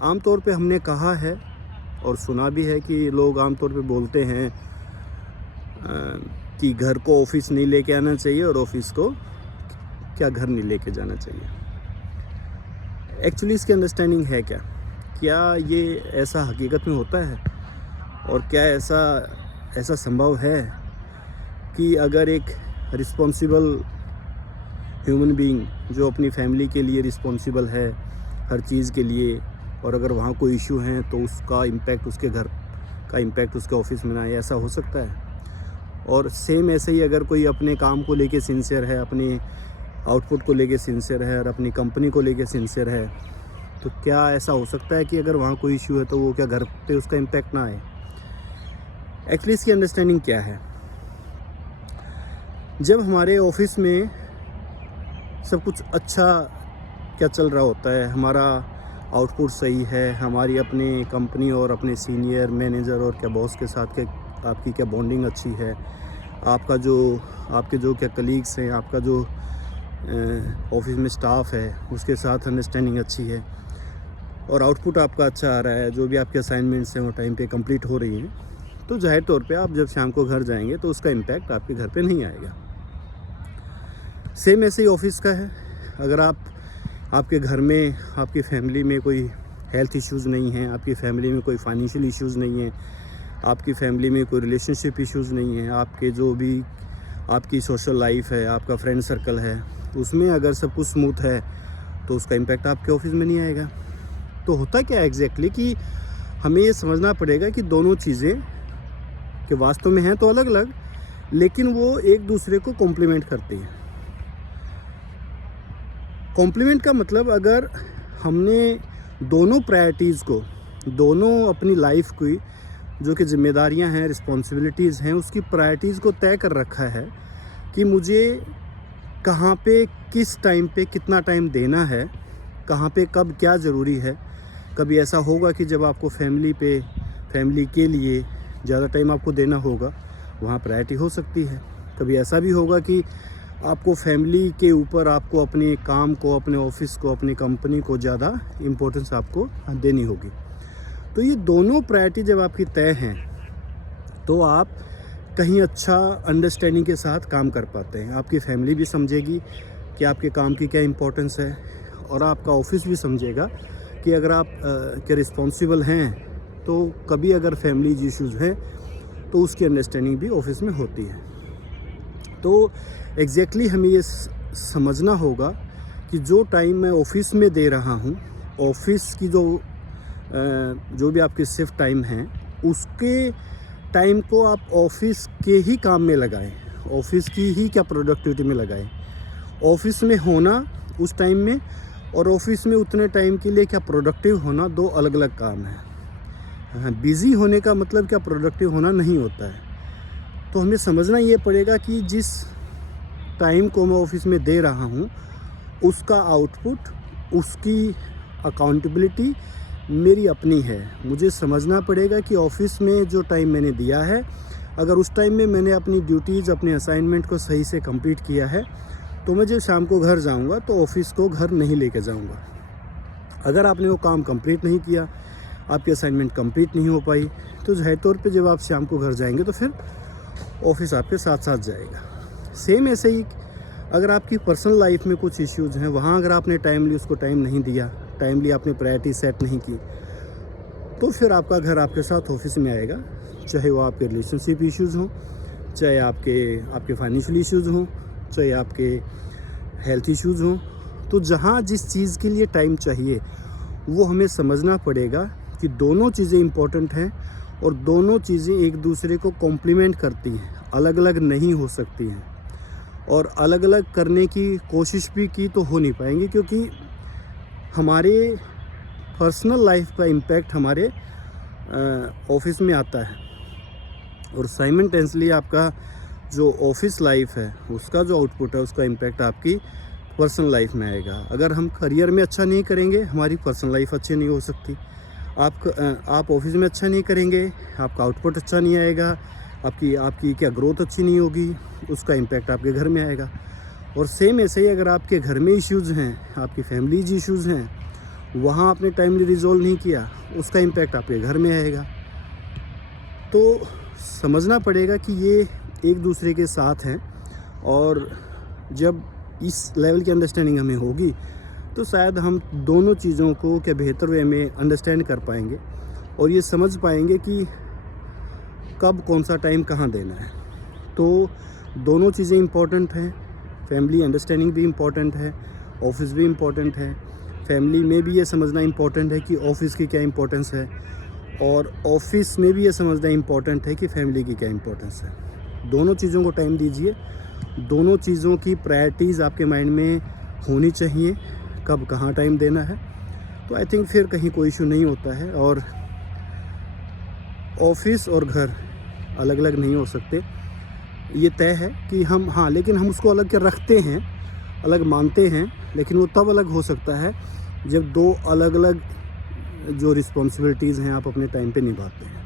आम तौर पे हमने कहा है और सुना भी है कि लोग आम तौर पे बोलते हैं कि घर को ऑफिस नहीं लेके आना चाहिए और ऑफिस को क्या घर नहीं लेके जाना चाहिए। एक्चुअली इसकी अंडरस्टैंडिंग है क्या? क्या ये ऐसा हकीकत में होता है? और क्या ऐसा संभव है कि अगर एक रिस्पॉन्सिबल ह्यूमन बीइंग जो अपनी फैमिली के लिए रिस्पॉन्सिबल है हर चीज़ के लिए, और अगर वहाँ कोई इशू है तो उसका इम्पैक्ट उसके घर का इम्पैक्ट उसके ऑफिस में ना आए, ऐसा हो सकता है? और सेम ऐसे ही अगर कोई अपने काम को लेके सिंसियर है, अपने आउटपुट को लेके सिंसियर है और अपनी कंपनी को लेके सिंसियर है, तो क्या ऐसा हो सकता है कि अगर वहाँ कोई इशू है तो वो क्या घर पे उसका इम्पैक्ट ना आए? एक्चुअली इसकी अंडरस्टैंडिंग क्या है? जब हमारे ऑफिस में सब कुछ अच्छा क्या चल रहा होता है, हमारा आउटपुट सही है, हमारी अपने कंपनी और अपने सीनियर मैनेजर और क्या बॉस के साथ क्या आपकी क्या बॉन्डिंग अच्छी है, आपके जो क्या कलीग्स हैं, आपका जो ऑफिस में स्टाफ है उसके साथ अंडरस्टैंडिंग अच्छी है और आउटपुट आपका अच्छा आ रहा है, जो भी आपके असाइनमेंट्स हैं वो टाइम पे कंप्लीट हो रही हैं, तो जाहिर तौर पे आप जब शाम को घर जाएंगे तो उसका इम्पैक्ट आपके घर पे नहीं आएगा। सेम ऐसे ही ऑफिस का है। अगर आपके घर में आपकी फैमिली में कोई हेल्थ इश्यूज़ नहीं हैं, आपकी फैमिली में कोई फाइनेंशियल इश्यूज़ नहीं हैं, आपकी फैमिली में कोई रिलेशनशिप इश्यूज़ नहीं हैं, आपके जो भी आपकी सोशल लाइफ है, आपका फ्रेंड सर्कल है, उसमें अगर सब कुछ स्मूथ है तो उसका इम्पैक्ट आपके ऑफिस में नहीं आएगा। तो होता क्या है एग्जैक्टली कि हमें ये समझना पड़ेगा कि दोनों चीज़ें के वास्तव में हैं तो अलग अलग, लेकिन वो एक दूसरे को कॉम्प्लीमेंट करती हैं। कॉम्प्लीमेंट का मतलब अगर हमने दोनों प्रायोरिटीज़ को, दोनों अपनी लाइफ की जो कि जिम्मेदारियां हैं, रिस्पॉन्सिबिलिटीज़ हैं, उसकी प्रायोरिटीज़ को तय कर रखा है कि मुझे कहाँ पे किस टाइम पे कितना टाइम देना है, कहाँ पे कब क्या ज़रूरी है। कभी ऐसा होगा कि जब आपको फैमिली के लिए ज़्यादा टाइम आपको देना होगा, वहाँ प्रायोरिटी हो सकती है। कभी ऐसा भी होगा कि आपको फैमिली के ऊपर आपको अपने काम को, अपने ऑफिस को, अपनी कंपनी को ज़्यादा इम्पोर्टेंस आपको देनी होगी। तो ये दोनों प्रायोरिटी जब आपकी तय हैं तो आप कहीं अच्छा अंडरस्टैंडिंग के साथ काम कर पाते हैं। आपकी फैमिली भी समझेगी कि आपके काम की क्या इम्पोर्टेंस है और आपका ऑफिस भी समझेगा कि अगर आप के रिस्पॉन्सिबल हैं तो कभी अगर फैमिली इश्यूज़ हैं तो उसकी अंडरस्टैंडिंग भी ऑफिस में होती है। तो एग्जैक्टली हमें ये समझना होगा कि जो टाइम मैं ऑफिस में दे रहा हूँ, ऑफिस की जो भी आपकी शिफ्ट टाइम है, उसके टाइम को आप ऑफिस के ही काम में लगाएं, ऑफिस की ही क्या प्रोडक्टिविटी में लगाएं। ऑफिस में होना उस टाइम में और ऑफिस में उतने टाइम के लिए क्या प्रोडक्टिव होना, दो अलग अलग काम है। हाँ, बिज़ी होने का मतलब क्या प्रोडक्टिव होना नहीं होता है। तो हमें समझना ये पड़ेगा कि जिस टाइम को मैं ऑफिस में दे रहा हूँ उसका आउटपुट, उसकी अकाउंटेबिलिटी मेरी अपनी है। मुझे समझना पड़ेगा कि ऑफिस में जो टाइम मैंने दिया है, अगर उस टाइम में मैंने अपनी ड्यूटीज़, अपने असाइनमेंट को सही से कंप्लीट किया है तो मैं जब शाम को घर जाऊंगा तो ऑफिस को घर नहीं लेके जाऊंगा। अगर आपने वो काम कंप्लीट नहीं किया, आपकी असाइनमेंट कंप्लीट नहीं हो पाई, तो जाहिर तौर पे जब आप शाम को घर जाएंगे तो फिर ऑफिस आपके साथ साथ जाएगा। सेम ऐसे ही अगर आपकी पर्सनल लाइफ में कुछ इश्यूज़ हैं, वहाँ अगर आपने टाइमली उसको टाइम नहीं दिया, टाइमली आपने प्रायोरिटी सेट नहीं की, तो फिर आपका घर आपके साथ ऑफिस में आएगा। चाहे वो आपके रिलेशनशिप इश्यूज़ हों, चाहे आपके फाइनेंशियल इश्यूज़ हों, चाहे आपके हेल्थ इश्यूज़ हों, तो जहाँ जिस चीज़ के लिए टाइम चाहिए वो हमें समझना पड़ेगा कि दोनों चीज़ें इम्पॉर्टेंट हैं और दोनों चीज़ें एक दूसरे को कॉम्प्लीमेंट करती हैं, अलग अलग नहीं हो सकती हैं। और अलग अलग करने की कोशिश भी की तो हो नहीं पाएंगी, क्योंकि हमारे पर्सनल लाइफ का इम्पैक्ट हमारे ऑफिस में आता है और साइमल्टेनियसली आपका जो ऑफिस लाइफ है उसका जो आउटपुट है उसका इम्पैक्ट आपकी पर्सनल लाइफ में आएगा। अगर हम करियर में अच्छा नहीं करेंगे, हमारी पर्सनल लाइफ अच्छी नहीं हो सकती। आप ऑफिस में अच्छा नहीं करेंगे, आपका आउटपुट अच्छा नहीं आएगा, आपकी क्या ग्रोथ अच्छी नहीं होगी, उसका इम्पैक्ट आपके घर में आएगा। और सेम ऐसे ही अगर आपके घर में इश्यूज़ हैं, आपकी फैमिली इश्यूज़ हैं वहाँ आपने टाइमली रिजॉल्व नहीं किया, उसका इम्पैक्ट आपके घर में आएगा। तो समझना पड़ेगा कि ये एक दूसरे के साथ हैं, और जब इस लेवल की अंडरस्टैंडिंग हमें होगी तो शायद हम दोनों चीज़ों को क्या बेहतर वे में अंडरस्टैंड कर पाएंगे और ये समझ पाएंगे कि कब कौन सा टाइम कहाँ देना है। तो दोनों चीज़ें इम्पॉर्टेंट हैं, फैमिली अंडरस्टैंडिंग भी इम्पॉर्टेंट है, ऑफिस भी इम्पॉर्टेंट है। फैमिली में भी ये समझना इम्पॉर्टेंट है कि ऑफिस की क्या इम्पोर्टेंस है, और ऑफिस में भी ये समझना इम्पॉर्टेंट है कि फैमिली की क्या इम्पोर्टेंस है। दोनों चीज़ों को टाइम दीजिए, दोनों चीज़ों की प्रायोरिटीज़ आपके माइंड में होनी चाहिए, कब कहाँ टाइम देना है। तो आई थिंक फिर कहीं कोई इशू नहीं होता है, और ऑफिस और घर अलग अलग नहीं हो सकते, ये तय है कि हम, हाँ, लेकिन हम उसको अलग के रखते हैं, अलग मानते हैं, लेकिन वो तब अलग हो सकता है जब दो अलग अलग जो रिस्पॉन्सिबिलिटीज़ हैं आप अपने टाइम पे निभाते हैं।